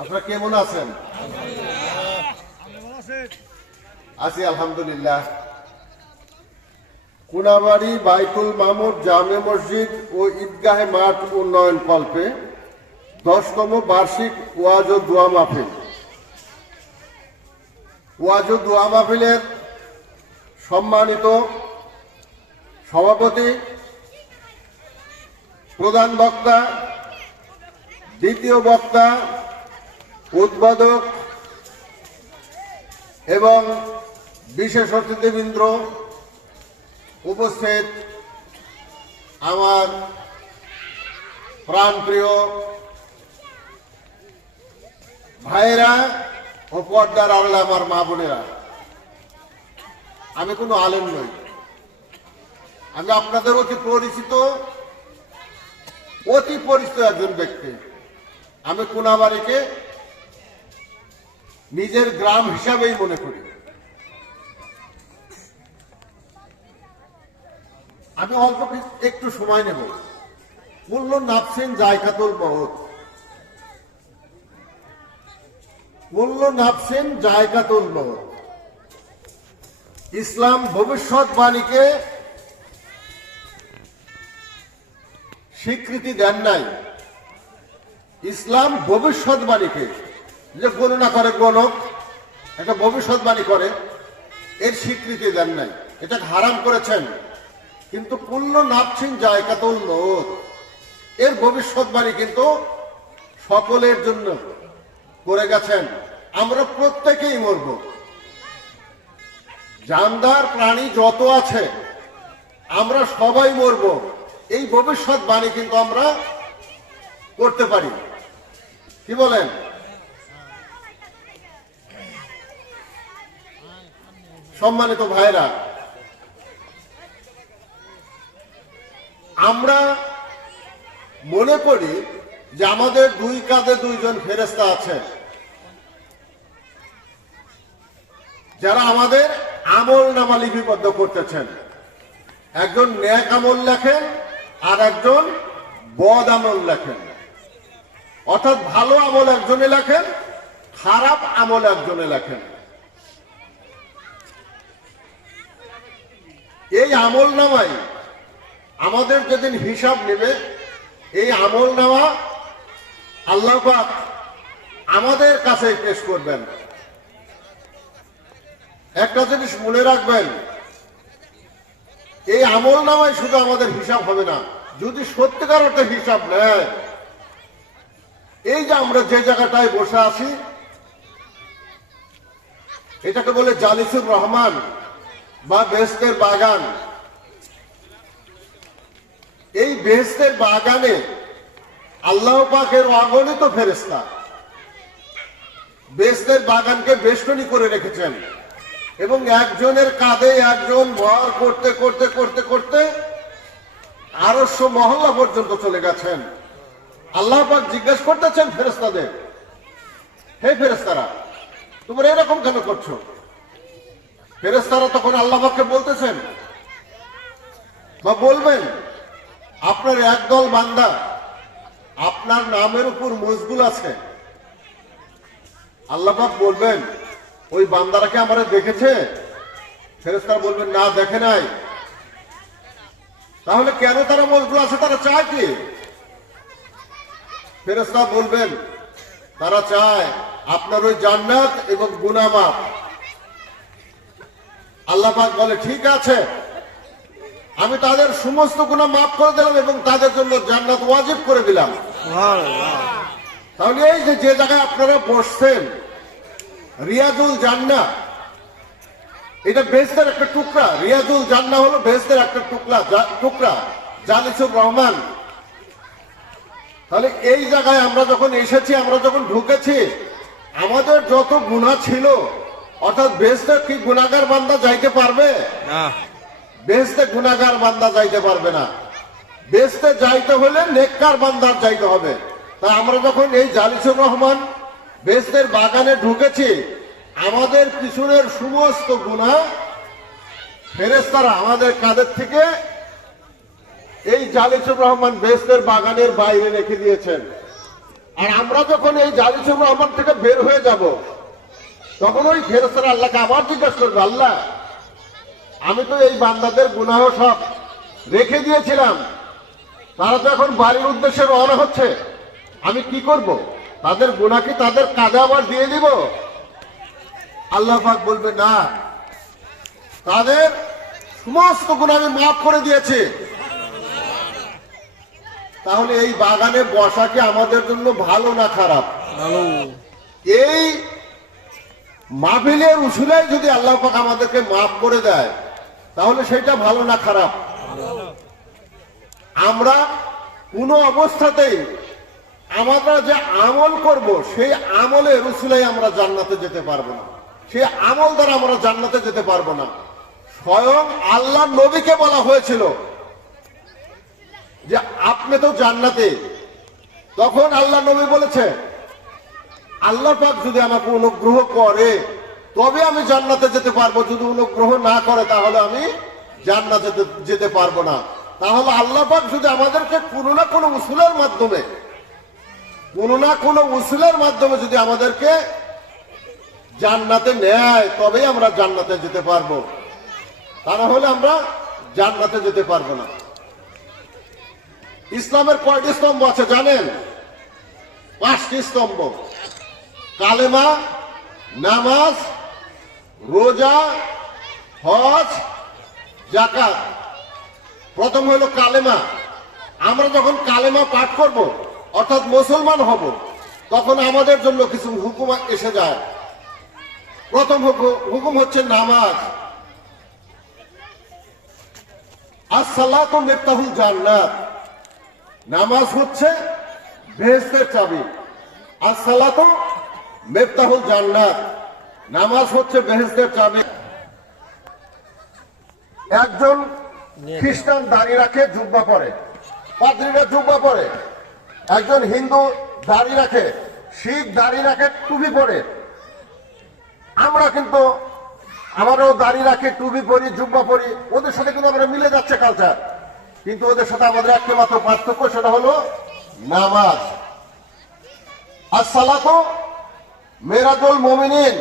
আপনারা কেমন আছেন? আছি আলহামদুলিল্লাহ। কোনাবাড়ি বাইতুল মামুর জামে মসজিদ ও ঈদগাহে মাঠ উন্নয়ন কল্পে 10তম বার্ষিক ওয়াজ ও দোয়া মাহফিল। ওয়াজ ও দোয়া মাহফিলের সম্মানিত সভাপতি, প্রধান বক্তা, দ্বিতীয় বক্তা, উদ্বোধক এবং বিশেষ অতিথিবৃন্দ, উপস্থিত আমার প্রাণপ্রিয় ভাইয়েরা ও পর্দার আড়ালে আমার মা বোনেরা, আমি কোনো আলেম নই, আমি আপনাদের অতি পরিচিত একজন ব্যক্তি। আমি কোনাবাড়িকে নিজের গ্রাম হিসাবেই মনে করি। আমি অল্প একটু সময় নেব। কুল্লু নাফসিন যায়কাতুল মউত, কুল্লু নাফসিন যায়কাতুল মউত। ইসলাম ভবিষ্যৎবাণীকে স্বীকৃতি দেন নাই। ইসলাম ভবিষ্যৎবাণীকে, যে গণনা করে গণক একটা ভবিষ্যৎবাণী করে, এর স্বীকৃতি দেন নাই, এটা হারাম করেছেন। কিন্তু কুল্লু নাফসিন যায়কাতুল মউত, এর ভবিষ্যৎবাণী কিন্তু সকলের জন্য করে গেছেন। আমরা প্রত্যেকেই মরব, জানদার প্রাণী যত আছে আমরা সবাই মরব, এই ভবিষ্যৎবাণী কিন্তু আমরা করতে পারি। কি বলেন? সম্মানিত ভাইরা, আমরা মনে করি যে আমাদের দুই কাঁধে দুইজন ফেরেশতা আছে, যারা আমাদের আমল নামা লিপিবদ্ধ করতেছেন। একজন নেক আমল লেখেন আর একজন বদ আমল লেখেন। অর্থাৎ ভালো আমল একজনে লেখেন, খারাপ আমল একজনে লেখেন। এই আমল নামায় আমাদের যেদিন হিসাব নেবে, এই আমল নামা আল্লাহ পাক আমাদের কাছে পেশ করবেন। একটা জিনিস মনে রাখবেন, এই আমল নামায় শুধু আমাদের হিসাব হবে না, যদি সত্যিকার অর্থে হিসাব নেয়। এই যে আমরা যে জায়গাটায় বসে আছি, এটাকে বলে জালিসুর রহমান বা বেহেশতের বাগান। এই বেহেশতের বাগানে আল্লাহ পাকের অগণিত ফেরেশতা বেহেশতের বাগানকে বেষ্টনী করে রেখেছেন, এবং একজনের কাঁধে একজন ভর করতে করতে করতে করতে আরশ মহল্লা পর্যন্ত চলে গেছেন। আল্লাহ পাক জিজ্ঞেস করতেছেন ফেরেশতাদের, হে ফেরেশতারা, তোমরা এরকম কেন করছো? ফেরেশতারা তখন আল্লাহ পাককে বলতেছেন বা বলবেন, আপনার একদল বান্দা আপনার নামের উপর মশগুল আছে। আল্লাহ পাক বলবেন, ওই বান্দারা কি আমারে দেখেছে? ফেরেশতারা বলবেন, না, দেখে নাই। তাহলে কেন তারা মশগুল আছে? তারা চায় কি? ফেরেশতা বলবেন, তারা চায় আপনার ওই জান্নাত এবং গুনাহ মাফ। আল্লাহ পাক বলে, ঠিক আছে, আমি তাদের সমস্ত গুনাহ মাফ করে দিলাম এবং তাদের জন্য জান্নাত ওয়াজিব করে দিলাম। তাহলে এই যে জায়গায় আপনারা বসছেন, রিয়াজুল জান্নাহ, এটা বেহেশতের একটা টুকরা। রিয়াজুল জান্নাহ হলো বেহেশতের একটা টুকরা, জালিসুর রহমান। তাহলে এই জায়গায় আমরা যখন এসেছি, আমরা যখন ঢুকেছি, আমাদের যত গুনাহ ছিল, অর্থাৎ বেহেশতে কি গুনাহগার বান্দা যাইতে পারবে না? বেহেশতে গুনাহগার বান্দা যাইতে পারবে না। বেহেশতে যাইতে হলে নেককার বান্দার যাইতে হবে। তাই আমরা যখন এই জালিসুর রহমান বেহেশতের বাগানে ঢুকেছি, আমাদের পিছনের সমস্ত গুনাহ ফেরেশতারা আমাদের কাঁধের থেকে এই জালিসুর রহমান বেহেশতের বাগানের বাইরে রেখে দিয়েছেন। আর আমরা যখন এই জালিসুর রহমান থেকে বের হয়ে যাব, তখন ওই ফেরেশতারা আল্লাহকে আবার জিজ্ঞাসা করবে, আল্লাহ আমি তো এই বান্দাদের গুনাহ সব রেখে দিয়েছিলাম, তারা তো এখন বাড়ির উদ্দেশ্যে রওনা হচ্ছে, আমি কি করব? তাদের গুনাহ কি তাদের কাঁধে আবার দিয়ে দিব? আল্লাহ পাক বলবে, না, তাদের সমস্ত গুনাহ আমি মাফ করে দিয়েছি। তাহলে এই বাগানে বসা কি আমাদের জন্য ভালো না খারাপ? এই মাহফিলের উসুলায় যদি আল্লাহ পাক আমাদেরকে মাফ করে দেয়, তাহলে সেটা ভালো না খারাপ? আমরা কোনো অবস্থাতেই আমরা যে আমল করব, সেই আমলের উসুলায় আমরা জান্নাতে যেতে পারবো না, সেই আমল দ্বারা আমরা জান্নাতে যেতে পারবো না। স্বয়ং আল্লাহ নবীকে বলা হয়েছিল যে আপনি তো জান্নাতে, তখন আল্লাহ নবী বলেছে, আল্লাহ পাক যদি আমাকে অনুগ্রহ করে তবে আমি জান্নাতে যেতে পারবো, যদি অনুগ্রহ না করে তাহলে আমি জান্নাতে যেতে পারবো না। তাহলে আল্লাহ পাক যদি আমাদেরকে কোনো না কোনো উসুলের মাধ্যমে যদি আমাদেরকে জান্নাতে নেয়, তবেই আমরা জান্নাতে যেতে পারবো, তা না হলে আমরা জান্নাতে যেতে পারবো না। ইসলামের কয়টি স্তম্ভ আছে জানেন? 5টি স্তম্ভ: কালেমা, নামাজ, রোজা, হজ, যাকাত। প্রথম হলো কালেমা। আমরা যখন কালেমা পাঠ করব, অর্থাৎ মুসলমান হব, তখন আমাদের জন্য কিছু হুকুম এসে যায়। প্রথম হুকুম হচ্ছে নামাজ। আসসালাতু মিফতাহুল জান্নাত, নামাজ হচ্ছে বেহেশতের চাবি। আসসালাতু মিফতাহুল জান্নাত, নামাজ হচ্ছে বেহেশতের চাবি। একজন খ্রিস্টান দাড়ি রাখে, জুব্বা পরে, পাদ্রীরা জুব্বা পরে। একজন হিন্দু দাড়ি রাখে, শিখ দাড়ি রাখে, টুপি পরে। আমরা কিন্তু আমারও দাড়ি রাখে, টুপি পরি, জুব্বা পরি, ওদের সাথে কিন্তু আমরা মিলে যাচ্ছে কালচার, কিন্তু ওদের সাথে আমাদের একটা মাত্র পার্থক্য, সেটা হলো নামাজ। আসসালাতু মিরাজুল মুমিনিন,